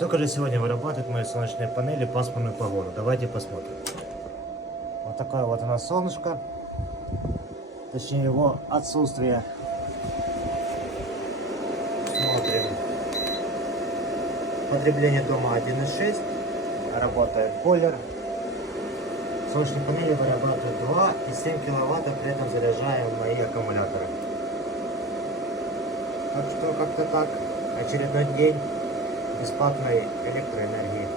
Сколько же сегодня вырабатывают мои солнечные панели в пасмурную погоду? Давайте посмотрим. Вот такое вот у нас солнышко. Точнее его отсутствие. Смотрим. Потребление дома 1,6. Работает бойлер. Солнечные панели вырабатывают 2,7 киловатта, при этом заряжаем мои аккумуляторы. Так что как-то так. Очередной день бесплатной электроэнергии.